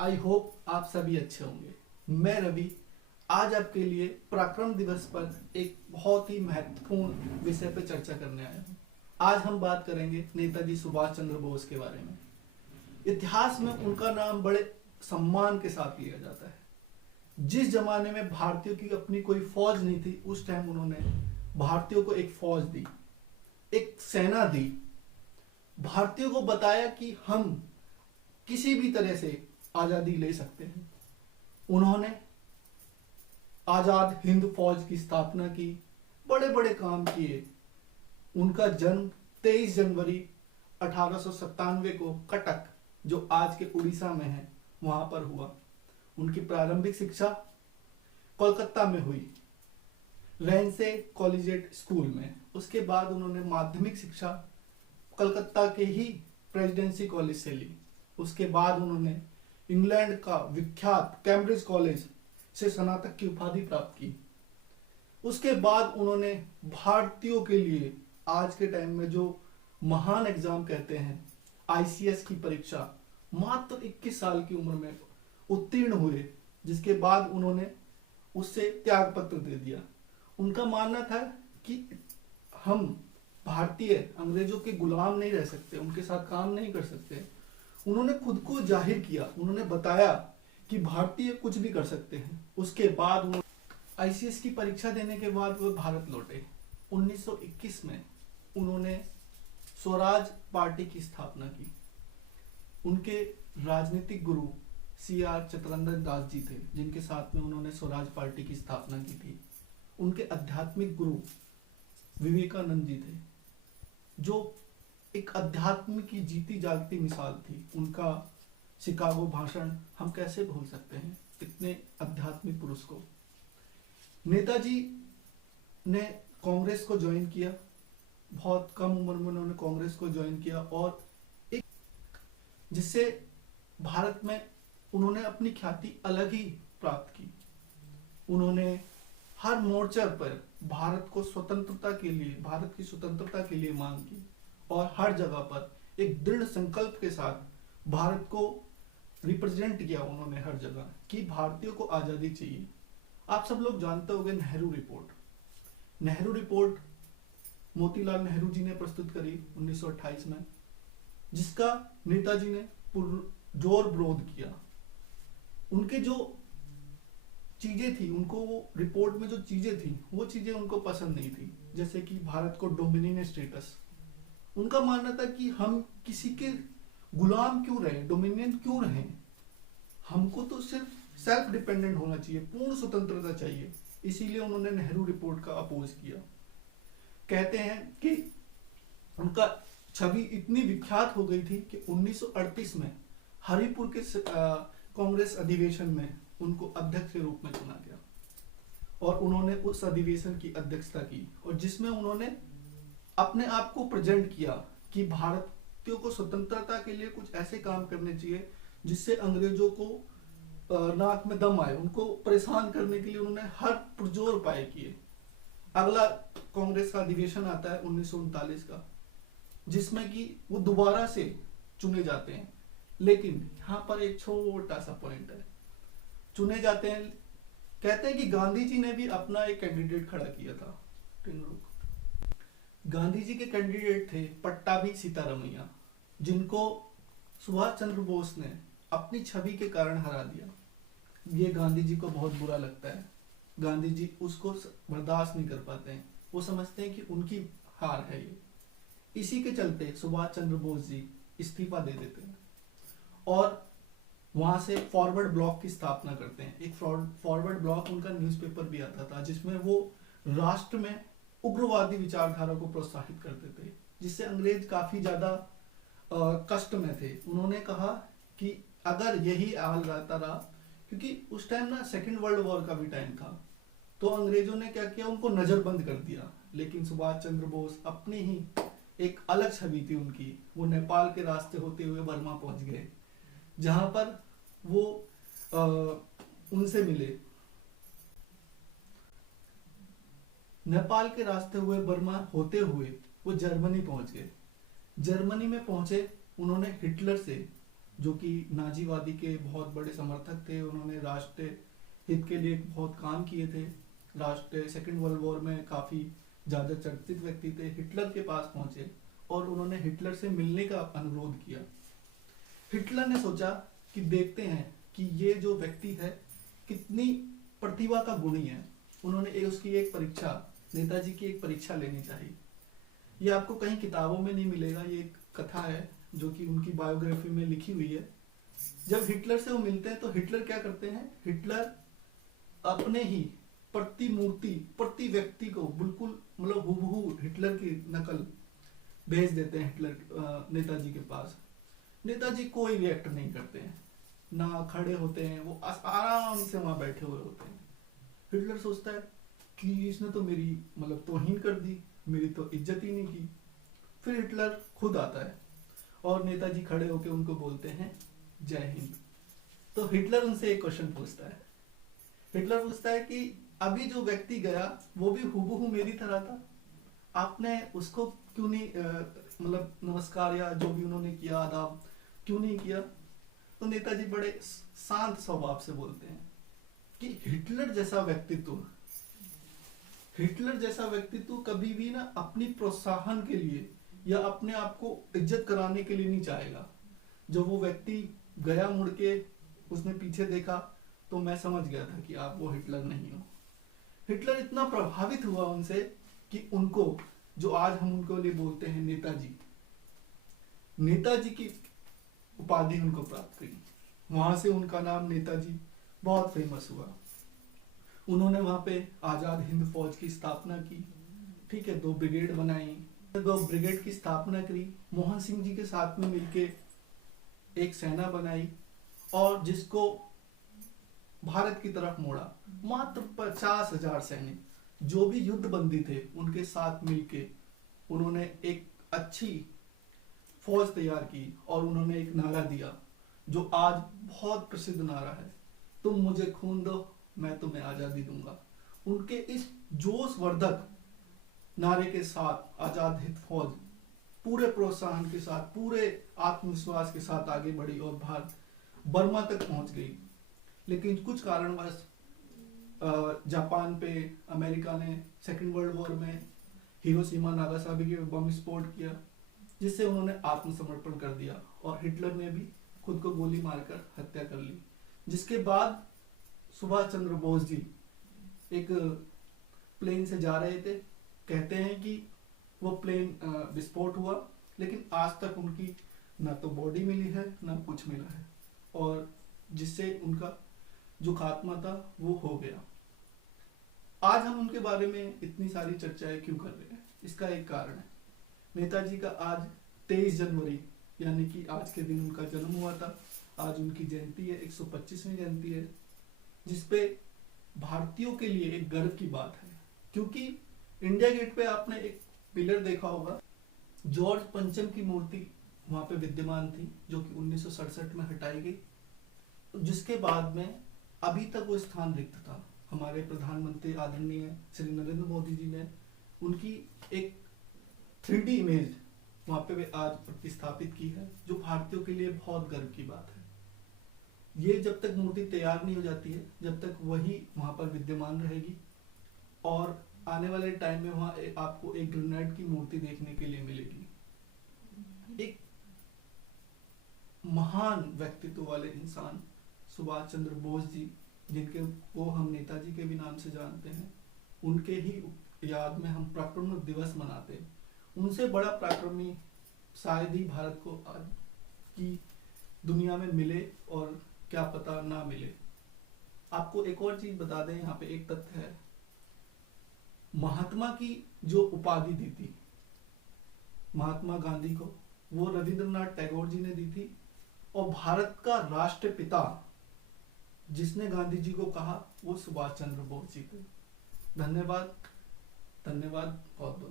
I hope आप सभी अच्छे होंगे। मैं रवि आज आपके लिए पराक्रम दिवस पर एक बहुत ही महत्वपूर्ण विषय पर चर्चा करने आया हूँ। आज हम बात करेंगे नेताजी सुभाष चंद्र बोस के बारे में। इतिहास में उनका नाम बड़े सम्मान के साथ लिया जाता है। जिस जमाने में भारतीयों की अपनी कोई फौज नहीं थी, उस टाइम उन्होंने भारतीयों को एक फौज दी, एक सेना दी। भारतीयों को बताया कि हम किसी भी तरह से आजादी ले सकते हैं। उन्होंने आजाद हिंद फौज की स्थापना की, बड़े बड़े काम किए। उनका जन्म 23 जनवरी 1897 को कटक, जो आज के उड़ीसा में है, वहां पर हुआ। उनकी प्रारंभिक शिक्षा कोलकाता में हुई, रेंसे कॉलेजिएट स्कूल में। उसके बाद उन्होंने माध्यमिक शिक्षा कलकत्ता के ही प्रेसिडेंसी कॉलेज से ली। उसके बाद उन्होंने इंग्लैंड का विख्यात कैम्ब्रिज कॉलेज से स्नातक की उपाधि प्राप्त की। उसके बाद उन्होंने भारतीयों के लिए आज के टाइम में जो महान एग्जाम कहते हैं, आईसीएस की परीक्षा, मात्र 21 साल की उम्र में उत्तीर्ण हुए, जिसके बाद उन्होंने उससे त्याग पत्र दे दिया। उनका मानना था कि हम भारतीय अंग्रेजों के गुलाम नहीं रह सकते, उनके साथ काम नहीं कर सकते। उन्होंने खुद को जाहिर किया, उन्होंने बताया कि भारतीय कुछ भी कर सकते हैं। उसके बाद उन्होंने आईसीएस की परीक्षा देने के बाद वो भारत लौटे। 1921 में उन्होंने स्वराज पार्टी की स्थापना की। उनके राजनीतिक गुरु सीआर चित्तरंजन दास जी थे, जिनके साथ में उन्होंने स्वराज पार्टी की स्थापना की थी। उनके आध्यात्मिक गुरु विवेकानंद जी थे, जो एक अध्यात्म की जीती जागती मिसाल थी। उनका शिकागो भाषण हम कैसे भूल सकते हैं, इतने आध्यात्मिक पुरुष को। नेताजी ने कांग्रेस को ज्वाइन किया, बहुत कम उम्र में उन्होंने कांग्रेस को ज्वाइन किया, और एक जिससे भारत में उन्होंने अपनी ख्याति अलग ही प्राप्त की। उन्होंने हर मोर्चे पर भारत को स्वतंत्रता के लिए, भारत की स्वतंत्रता के लिए मांग की, और हर जगह पर एक दृढ़ संकल्प के साथ भारत को रिप्रेजेंट किया उन्होंने हर जगह, कि भारतीयों को आजादी चाहिए। आप सब लोग जानते होंगे नेहरू रिपोर्ट। नेहरू रिपोर्ट मोतीलाल नेहरू जी ने प्रस्तुत करी 1928 में, जिसका नेताजी ने पुरजोर विरोध किया। उनके जो चीजें थी, उनको वो रिपोर्ट में जो चीजें थी, वो चीजें उनको पसंद नहीं थी। जैसे कि भारत को डोमिनियन स्टेटस। उनका मानना था कि हम किसी के गुलाम क्यों रहे, डोमिनियन क्यों रहे, हमको तो सिर्फ सेल्फ डिपेंडेंट होना चाहिए, पूर्ण स्वतंत्रता चाहिए। इसीलिए उन्होंने नेहरू रिपोर्ट का अपोज किया। कहते हैं कि उनका छवि इतनी विख्यात हो गई थी कि 1938 में हरिपुर के कांग्रेस अधिवेशन में उनको अध्यक्ष के रूप में चुना गया, और उन्होंने उस अधिवेशन की अध्यक्षता की, और जिसमें उन्होंने अपने आप को प्रेजेंट किया कि भारतीयों को स्वतंत्रता के लिए कुछ ऐसे काम करने चाहिए जिससे अंग्रेजों को नाक में दम आए। उनको परेशान करने के लिए उन्होंने हर पुरजोर उपाय किए। अगला कांग्रेस का अधिवेशन आता है 1939 का, जिसमें कि वो दोबारा से चुने जाते हैं। लेकिन यहाँ पर एक छोटा सा पॉइंट है, चुने जाते हैं, कहते हैं कि गांधी जी ने भी अपना एक कैंडिडेट खड़ा किया था। गांधी जी के कैंडिडेट थे पट्टाभी सीतारमैया, जिनको सुभाष चंद्र बोस ने अपनी छवि के कारण हरा दिया। ये गांधी जी को बहुत बुरा लगता है। गांधी जी उसको बर्दाश्त नहीं कर पाते हैं, वो समझते हैं कि उनकी हार है ये। इसी के चलते सुभाष चंद्र बोस जी इस्तीफा दे देते हैं, और वहां से फॉरवर्ड ब्लॉक की स्थापना करते हैं। एक फॉरवर्ड ब्लॉक उनका न्यूज़पेपर भी आता था, जिसमें वो राष्ट्र में उग्रवादी विचारधारा को प्रोत्साहित करते थे, जिससे अंग्रेज काफी ज्यादा कष्ट में थे। उन्होंने कहा कि अगर यही हाल रहता रहा, क्योंकि उस टाइम ना सेकेंड वर्ल्ड वॉर का भी टाइम था, तो अंग्रेजों ने क्या किया, उनको नजरबंद कर दिया। लेकिन सुभाष चंद्र बोस अपनी ही एक अलग छवि थी उनकी। वो नेपाल के रास्ते होते हुए बर्मा पहुंच गए, जहां पर वो उनसे मिले। नेपाल के रास्ते हुए बर्मा होते हुए वो जर्मनी पहुंच गए। जर्मनी में पहुंचे, उन्होंने हिटलर से जो कि नाजीवादी के बहुत बड़े समर्थक थे। उन्होंने राष्ट्र हित के लिए बहुत काम किए थे। राष्ट्र सेकेंड वर्ल्ड वॉर में काफ़ी ज़्यादा चर्चित व्यक्ति थे। हिटलर के पास पहुंचे और उन्होंने हिटलर से मिलने का अनुरोध किया। हिटलर ने सोचा कि देखते हैं कि ये जो व्यक्ति है कितनी प्रतिभा का गुणी है। उन्होंने उसकी एक परीक्षा, नेताजी की एक परीक्षा लेनी चाहिए। ये आपको कहीं किताबों में नहीं मिलेगा, ये एक कथा है जो कि उनकी बायोग्राफी में लिखी हुई है। जब हिटलर से वो मिलते हैं तो हिटलर क्या करते हैं, हिटलर अपने ही प्रतिमूर्ति, प्रति व्यक्ति को बिल्कुल मतलब हूबहू हिटलर की नकल भेज देते हैं हिटलर नेताजी के पास। नेताजी कोई रिएक्ट नहीं करते हैं, ना खड़े होते हैं, वो आराम से वहां बैठे हुए होते हैं। हिटलर सोचता है कि इसने तो मेरी मतलब तौहीन कर दी, मेरी तो इज्जत ही नहीं की। फिर हिटलर खुद आता है और नेताजी खड़े होकर उनको बोलते हैं जय हिंद। तो हिटलर उनसे एक क्वेश्चन पूछता है। हिटलर पूछता है कि अभी जो व्यक्ति गया वो भी हूबहू मेरी तरह था, आपने उसको क्यों नहीं मतलब नमस्कार या जो भी उन्होंने किया आदाब क्यों नहीं किया। तो नेताजी बड़े शांत स्वभाव से बोलते हैं कि हिटलर जैसा व्यक्तित्व कभी भी ना अपनी प्रोत्साहन के लिए या अपने आप को इज्जत कराने के लिए नहीं चाहेगा। जब वो व्यक्ति गया मुड़ के उसने पीछे देखा तो मैं समझ गया था कि आप वो हिटलर नहीं हो। हिटलर इतना प्रभावित हुआ उनसे कि उनको, जो आज हम उनको लिए बोलते हैं नेताजी की उपाधि उनको प्राप्त हुई। वहां से उनका नाम नेताजी बहुत फेमस हुआ। उन्होंने वहां पे आजाद हिंद फौज की स्थापना की, ठीक है, 2 ब्रिगेड बनाई, 2 ब्रिगेड की स्थापना करी, मोहन सिंह जी के साथ में मिलके एक सेना बनाई और जिसको भारत की तरफ मोड़ा। मात्र 50,000 सैनिक जो भी युद्ध बंदी थे उनके साथ मिलके उन्होंने एक अच्छी फौज तैयार की और उन्होंने एक नारा दिया जो आज बहुत प्रसिद्ध नारा है, तुम मुझे खून दो मैं तुम्हें आजादी दूंगा। उनके इस जोशवर्धक नारे के साथ आजाद हिंद फौज पूरे प्रोत्साहन के साथ, पूरे आत्मविश्वास के साथ आगे बढ़ी और भारत बर्मा तक पहुंच गई। लेकिन कुछ कारणवश जापान पे अमेरिका ने सेकेंड वर्ल्ड वॉर में हिरोशिमा नागासाकी के बम विस्फोट किया, जिससे उन्होंने आत्मसमर्पण कर दिया और हिटलर ने भी खुद को गोली मारकर हत्या कर ली। जिसके बाद सुभाष चंद्र बोस जी एक प्लेन से जा रहे थे, कहते हैं कि वो प्लेन विस्फोट हुआ, लेकिन आज तक उनकी ना तो बॉडी मिली है ना कुछ मिला है, और जिससे उनका जो खात्मा था वो हो गया। आज हम उनके बारे में इतनी सारी चर्चाएं क्यों कर रहे हैं, इसका एक कारण है। नेताजी का आज 23 जनवरी यानी कि आज के दिन उनका जन्म हुआ था। आज उनकी जयंती है, 125वीं जयंती है, जिसपे भारतीयों के लिए एक गर्व की बात है। क्योंकि इंडिया गेट पे आपने एक पिलर देखा होगा, जॉर्ज पंचम की मूर्ति वहां पे विद्यमान थी, जो कि 1967 में हटाई गई, जिसके बाद में अभी तक वो स्थान रिक्त था। हमारे प्रधानमंत्री आदरणीय श्री नरेंद्र मोदी जी ने उनकी एक 3D इमेज वहां पे आज प्रतिस्थापित की है, जो भारतीयों के लिए बहुत गर्व की बात है। ये जब तक मूर्ति तैयार नहीं हो जाती है, जब तक वही वहां पर विद्यमान रहेगी, और आने वाले टाइम में वहां आपको एक ग्रेनाइट की मूर्ति देखने के लिए मिलेगी। एक महान व्यक्तित्व वाले इंसान सुभाष चंद्र बोस जी, जिनके को हम नेताजी के भी नाम से जानते हैं, उनके ही याद में हम पराक्रम दिवस मनाते हैं। उनसे बड़ा पराक्रमी शायद ही भारत को आज की दुनिया में मिले, और क्या पता ना मिले। आपको एक और चीज बता दें, यहाँ पे एक तथ्य है, महात्मा की जो उपाधि दी थी महात्मा गांधी को, वो रविंद्रनाथ टैगोर जी ने दी थी, और भारत का राष्ट्रपिता जिसने गांधी जी को कहा वो सुभाष चंद्र बोस जी थे। धन्यवाद बहुत बहुत।